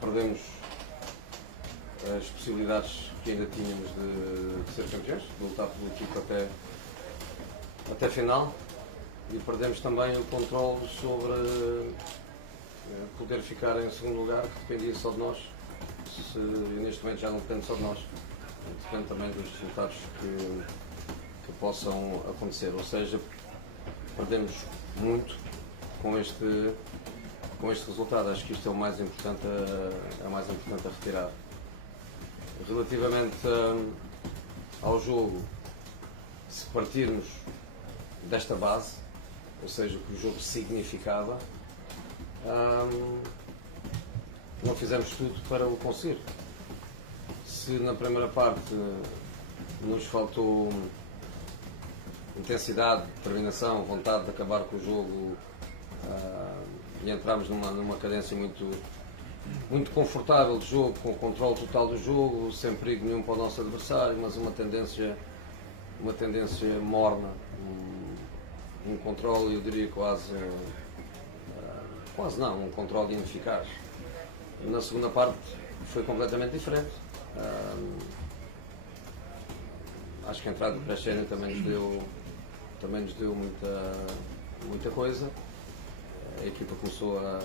perdemos as possibilidades que ainda tínhamos de ser campeões, de lutar pelo equipa até a final, e perdemos também o controle sobre poder ficar em segundo lugar, que dependia só de nós. Neste momento já não depende só de nós, depende também dos resultados que possam acontecer, ou seja, perdemos muito com este resultado. Acho que isto é o mais importante a retirar. Relativamente ao jogo, se partirmos desta base, ou seja, o que o jogo significava, não fizemos tudo para o conseguir. Se na primeira parte nos faltou intensidade, determinação, vontade de acabar com o jogo, e entramos numa cadência muito confortável de jogo, com o controle total do jogo, sem perigo nenhum para o nosso adversário, mas uma tendência morna, um controle, eu diria quase não, um controle ineficaz. Na segunda parte foi completamente diferente. Acho que a entrada do Crescendo também nos deu muita coisa. A equipa começou a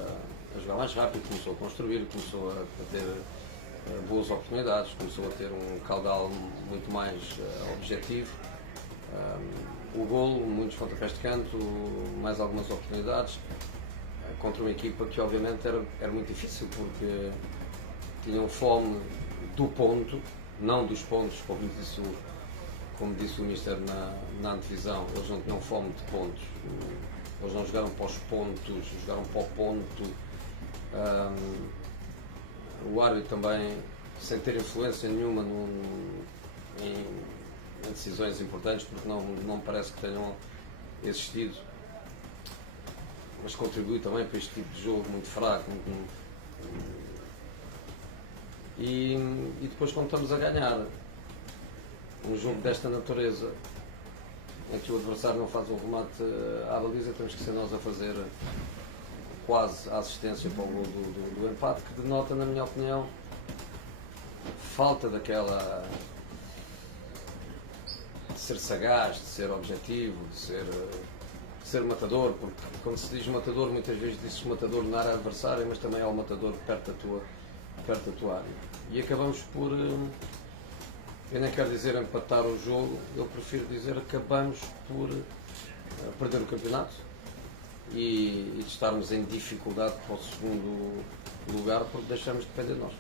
jogar mais rápido, começou a construir, começou a ter boas oportunidades, começou a ter um caudal muito mais objetivo. O golo, muitos pontapés de canto, mais algumas oportunidades, contra uma equipa que obviamente era muito difícil, porque tinham fome do ponto, não dos pontos, como disse o Mister na antevisão. Eles não tinham fome de pontos, eles não jogaram para os pontos, jogaram para o ponto. O árbitro também, sem ter influência nenhuma em decisões importantes, porque não me parece que tenham existido, mas contribui também para este tipo de jogo muito fraco. E depois, quando estamos a ganhar um jogo desta natureza, em que o adversário não faz um remate à baliza, temos que ser nós a fazer quase a assistência para o gol do empate, que denota, na minha opinião, falta daquela de ser sagaz, de ser objetivo, de ser matador, porque quando se diz matador, muitas vezes diz-se matador na área adversária, mas também é o matador perto da tua área. E acabamos por, eu nem quero dizer empatar o jogo, eu prefiro dizer acabamos por perder o campeonato e de estarmos em dificuldade para o segundo lugar, porque deixamos de depender de nós.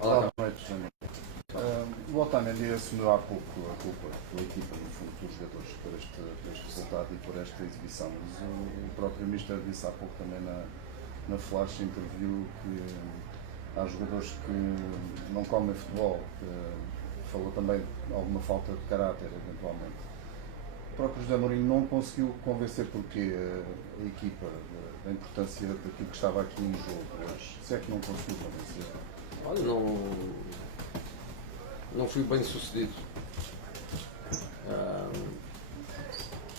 Olá, boa noite, Jânio. O Otamendi assumiu há pouco a culpa pela equipa, no fundo, pelos jogadores, por este resultado e por esta exibição. Mas o próprio Mister disse há pouco também na flash interview que há jogadores que não comem futebol, que falou também de alguma falta de caráter, eventualmente. O próprio José Mourinho não conseguiu convencer porque a equipa da importância daquilo que estava aqui em jogo hoje. Se é que não conseguiu convencer? Olha, não fui bem sucedido.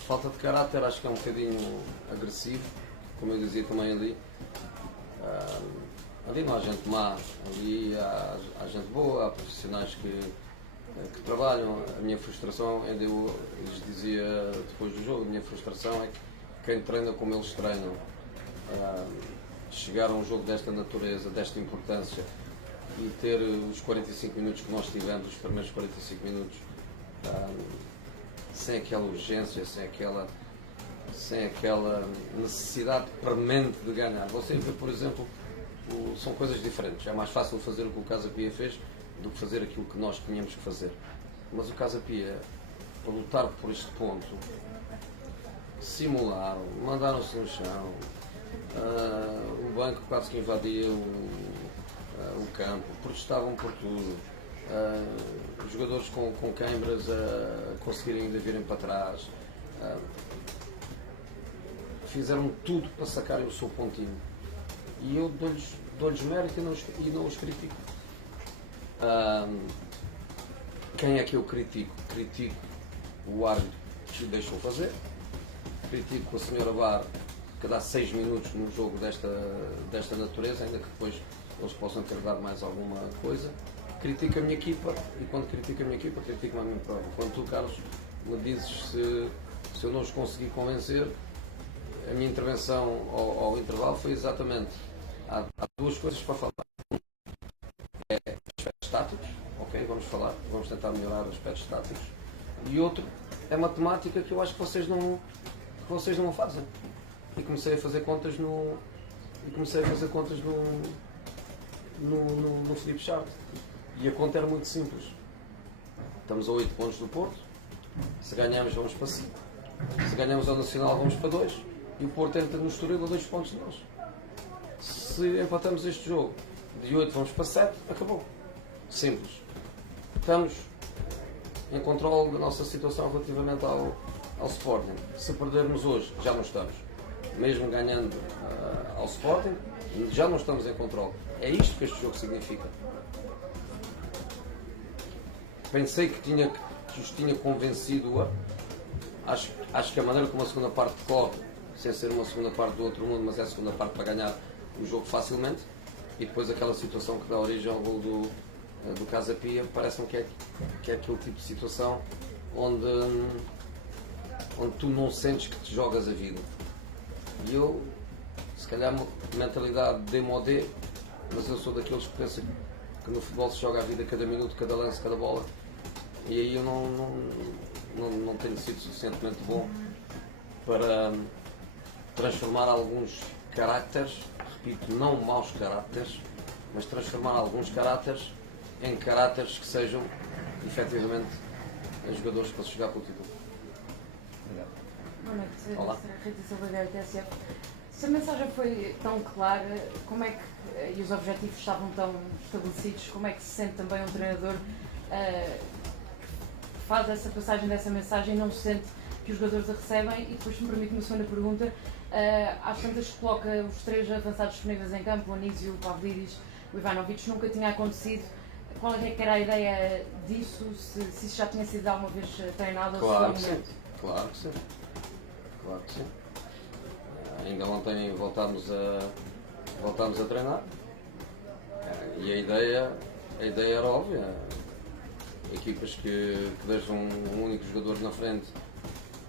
Falta de caráter, acho que é um bocadinho agressivo, como eu dizia também ali. Ali não há gente má, ali há gente boa, há profissionais que trabalham. A minha frustração, ainda eu lhes dizia depois do jogo, a minha frustração é que quem treina como eles treinam, chegar a um jogo desta natureza, desta importância, e ter os 45 minutos que nós tivemos, os primeiros 45 minutos, sem aquela urgência, sem aquela necessidade premente de ganhar. Você vê, por exemplo, são coisas diferentes. É mais fácil fazer o que o Casa Pia fez do que fazer aquilo que nós tínhamos que fazer. Mas o Casa Pia, para lutar por este ponto, simularam, mandaram-se no chão, o banco quase que invadia o campo, protestavam por tudo, os jogadores com câimbras a conseguirem ainda virem para trás, fizeram tudo para sacarem o seu pontinho. E eu dou-lhes mérito e não os critico. Quem é que eu critico? Critico o árbitro que o deixou fazer, critico a senhora VAR dar 6 minutos num jogo desta natureza, ainda que depois eles possam ter dado mais alguma coisa. Critico a minha equipa e quando critico a minha equipa, critico-me a mim próprio. Quando tu, Carlos, me dizes se eu não os consegui convencer, a minha intervenção ao intervalo foi exatamente: há duas coisas para falar. É aspectos táticos, ok, vamos tentar melhorar os aspectos táticos. E outro é matemática, que eu acho que vocês não fazem. E comecei a fazer contas no Filipe Chart. E a conta era muito simples. Estamos a 8 pontos do Porto. Se ganharmos, vamos para 5. Se ganharmos ao Nacional, vamos para 2. E o Porto entra no Estoril a 2 pontos de nós. Se empatamos este jogo, de 8 vamos para 7, acabou. Simples. Estamos em controle da nossa situação relativamente ao Sporting. Se perdermos hoje, já não estamos. Mesmo ganhando ao Sporting, já não estamos em controle. É isto que este jogo significa. Pensei que os tinha convencido acho que a maneira como a segunda parte corre, sem ser uma segunda parte do outro mundo, mas é a segunda parte para ganhar o jogo facilmente, e depois aquela situação que dá origem ao gol do Casa Pia, parece-me que é aquele tipo de situação onde tu não sentes que te jogas a vida. E eu, se calhar, mentalidade démodé, mas eu sou daqueles que pensam que no futebol se joga a vida cada minuto, cada lance, cada bola, e aí eu não tenho sido suficientemente bom para transformar alguns caracteres, repito, não maus caracteres, mas transformar alguns caracteres em caracteres que sejam efetivamente jogadores para se jogar pelo título. Boa noite, Olá. Rita Silva da TSF. Se a mensagem foi tão clara, como é que, e os objetivos estavam tão estabelecidos, como é que se sente também um treinador que faz essa passagem dessa mensagem e não se sente que os jogadores a recebem? E depois, se me permite uma segunda pergunta, às tantas que coloca os 3 avançados disponíveis em campo, o Anísio, o Pavlidis, o Ivanovic, nunca tinha acontecido. Qual é que era a ideia disso? Se isso já tinha sido alguma vez treinado? Claro que sim. Claro que sim. Claro que sim. Ainda ontem voltámos a treinar e a ideia era óbvia. Equipas que deixam um único jogador na frente,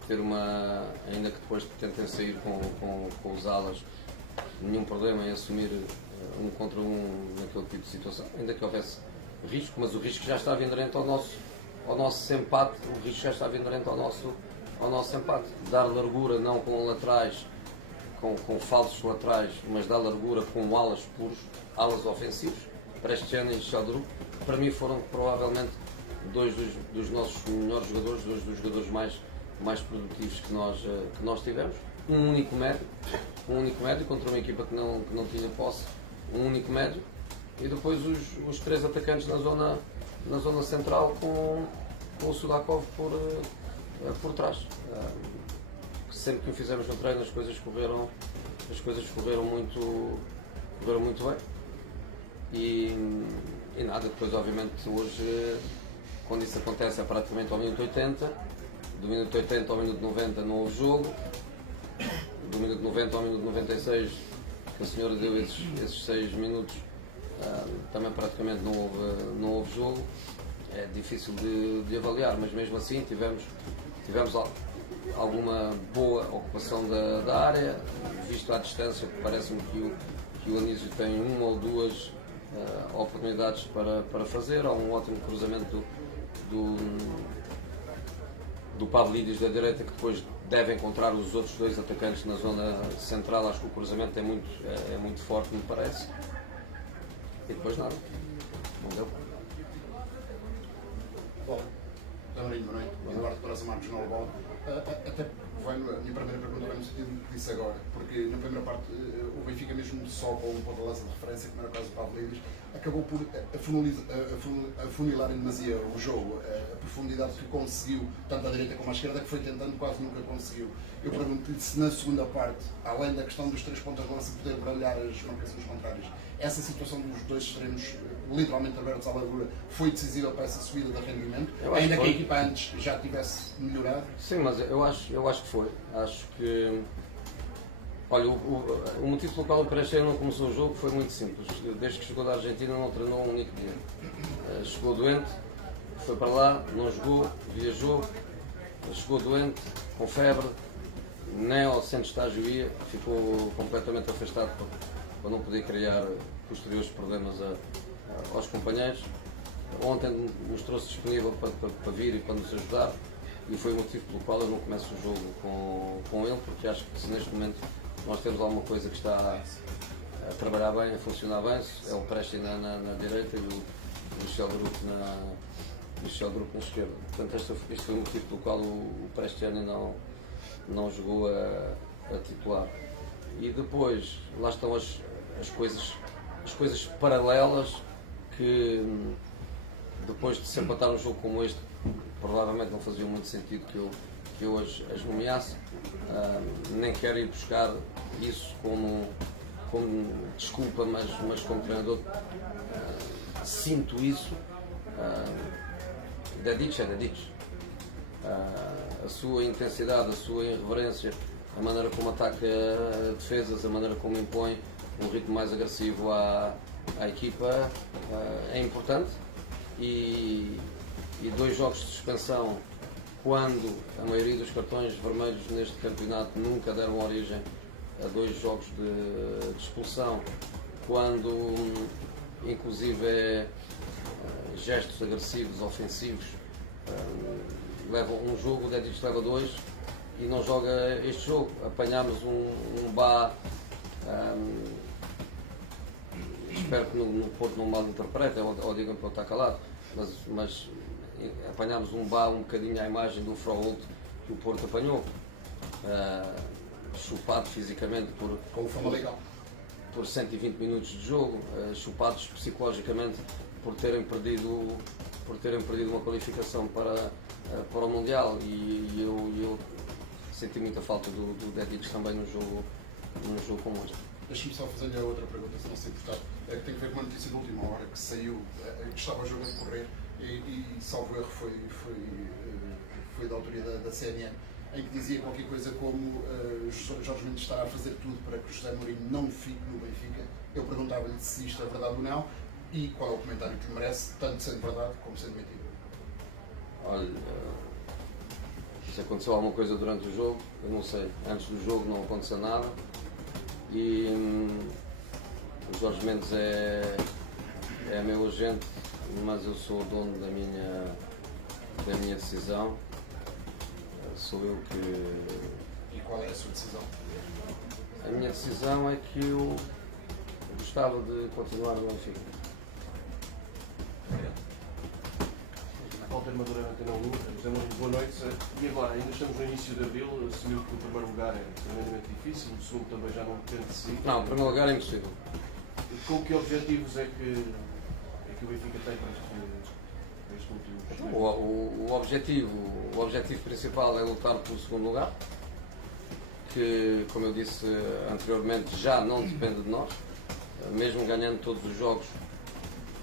ter ainda que depois tentem sair com os alas, nenhum problema em assumir um contra um naquele tipo de situação, ainda que houvesse risco, mas o risco já estava inerente ao nosso empate, o risco já estava inerente ao nosso empate. Dar largura não com laterais, com falsos laterais, mas dar largura com alas puros, alas ofensivos, Prestiano e Chadru, para mim foram provavelmente 2 dos nossos melhores jogadores, 2 dos jogadores mais produtivos que nós tivemos. Um único médio contra uma equipa que não tinha posse, um único médio, e depois os 3 atacantes na zona central com o Sudakov por trás. Sempre que o fizemos no treino, as coisas correram muito bem. E nada, depois obviamente hoje, quando isso acontece, é praticamente ao minuto 80, do minuto 80 ao minuto 90 não houve jogo, do minuto 90 ao minuto 96, que a senhora deu esses 6 minutos, também praticamente não houve jogo. É difícil de avaliar, mas mesmo assim tivemos alguma boa ocupação da área, visto à distância, parece-me que o Anísio tem 1 ou 2 oportunidades para fazer. Há um ótimo cruzamento do Pavlidis da direita, que depois deve encontrar os outros 2 atacantes na zona central. Acho que o cruzamento é muito forte, me parece. E depois nada, não deu. Bom, Tamarinho, boa noite. Eduardo Coração Marcos, Jornal Bola. Até vai, a minha primeira pergunta vai no sentido que disse agora, porque na primeira parte o Benfica, mesmo só com um ponto de lança de referência, como era o caso do Pavlidis, acabou por afunilar em demasia o jogo, a profundidade que conseguiu, tanto à direita como à esquerda, que foi tentando, quase nunca conseguiu. Eu pergunto-lhe se na segunda parte, além da questão dos 3 pontos de lança poder baralhar as marcações contrárias, essa situação dos 2 extremos literalmente abertos à largura foi decisiva para essa subida de rendimento, ainda que a equipa antes já tivesse melhorado? Sim, mas eu acho que foi. Acho que Olha, o motivo pelo qual o Pereira não começou o jogo foi muito simples. Desde que chegou da Argentina não treinou um único dia. Chegou doente, foi para lá, não jogou, viajou, chegou doente, com febre, nem ao centro de estágio ia, ficou completamente afastado para não poder criar posteriores problemas aos companheiros. Ontem mostrou-se disponível para vir e para nos ajudar e foi o motivo pelo qual eu não começo o jogo com ele, porque acho que se neste momento nós temos alguma coisa que está a trabalhar bem, a funcionar bem, é o Presti na direita e o Michel Grupo na esquerda. Portanto, este foi o motivo pelo qual o Presti não jogou a titular. E depois, lá estão as coisas paralelas que, depois de se empatar um jogo como este, provavelmente não fazia muito sentido que eu as nomeasse. Nem quero ir buscar isso como desculpa, mas como treinador sinto isso. Dedic é Dedic. A sua intensidade, a sua irreverência, a maneira como ataca defesas, a maneira como impõe um ritmo mais agressivo à equipa é importante. E 2 jogos de suspensão, quando a maioria dos cartões vermelhos neste campeonato nunca deram origem a 2 jogos de expulsão, quando inclusive gestos agressivos, ofensivos, levam um jogo, o Dedic leva 2 e não joga este jogo. Apanhámos um Bá, espero que no Porto não mal interpretem ou digam que ele está calado, mas apanhámos um Bá um bocadinho à imagem do Froholt que o Porto apanhou, chupado fisicamente por 120 minutos de jogo, chupados psicologicamente por terem perdido uma qualificação para o Mundial, e eu senti muita falta do Dedic também num jogo como este. Deixa-me só fazer-lhe a outra pergunta, se não se importar, que tem a ver com uma notícia de última hora que saiu, que estava o jogo a decorrer e salvo erro foi da autoria da CNN, em que dizia qualquer coisa como Jorge Mendes estará a fazer tudo para que o José Mourinho não fique no Benfica. Eu perguntava-lhe se isto é verdade ou não e qual é o comentário que merece, tanto sendo verdade como sendo mentira. Olha, se aconteceu alguma coisa durante o jogo, eu não sei. Antes do jogo não aconteceu nada e o Jorge Mendes é meu agente, mas eu sou o dono da minha decisão. Sou eu que... E qual é a sua decisão? A minha decisão é que eu gostava de continuar no Benfica. Walter Madureira, Antena 1, José Mourinho, boa noite. E agora, ainda estamos no início de abril, assumiu que o primeiro lugar é tremendamente difícil, o segundo também já não depende de si. Não, o primeiro lugar é impossível. Com que objetivos é que o Benfica tem para este último? O objetivo principal é lutar pelo segundo lugar, que, como eu disse anteriormente, já não depende de nós, mesmo ganhando todos os jogos,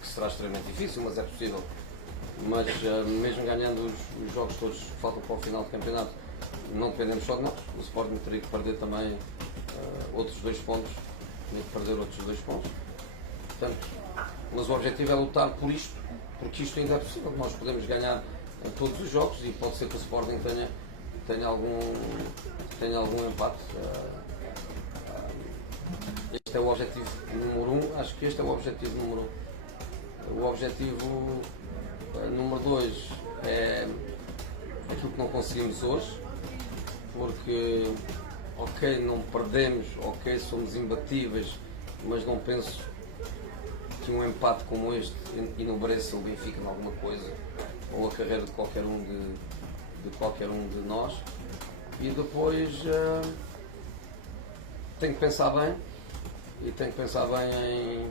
que será extremamente difícil, mas é possível. Mas mesmo ganhando os jogos todos que faltam para o final do campeonato, não dependemos só de nós. O Sporting teria que perder também outros 2 pontos, teria que perder outros 2 pontos. Portanto, mas o objetivo é lutar por isto, porque isto ainda é possível. Nós podemos ganhar todos os jogos e pode ser que o Sporting tenha algum empate. Este é o objetivo número 1, acho que este é o objetivo número 1. O objetivo número 2 é aquilo que não conseguimos hoje, porque ok, não perdemos, ok, somos imbatíveis, mas não penso que um empate como este enobreça o Benfica em alguma coisa, ou a carreira de qualquer um de nós. E depois tenho que pensar bem, e tenho que pensar bem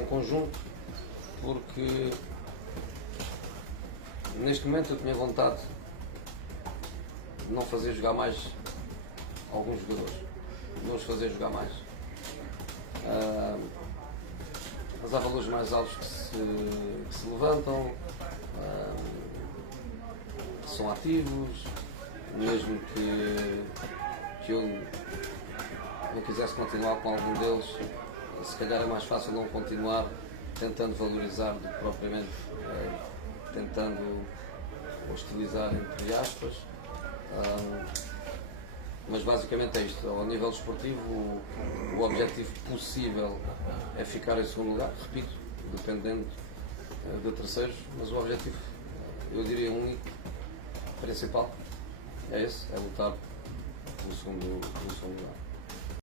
em conjunto, porque neste momento eu tinha vontade de não fazer jogar mais alguns jogadores, não os fazer jogar mais. Mas há valores mais altos que se levantam, que são ativos, mesmo que eu não quisesse continuar com algum deles, se calhar é mais fácil não continuar tentando valorizar do que propriamente tentando hostilizar, entre aspas. Mas basicamente é isto. Ao nível desportivo, o objetivo possível é ficar em segundo lugar, repito, dependendo de terceiros, mas o objetivo, eu diria único, principal, é esse, é lutar pelo segundo lugar.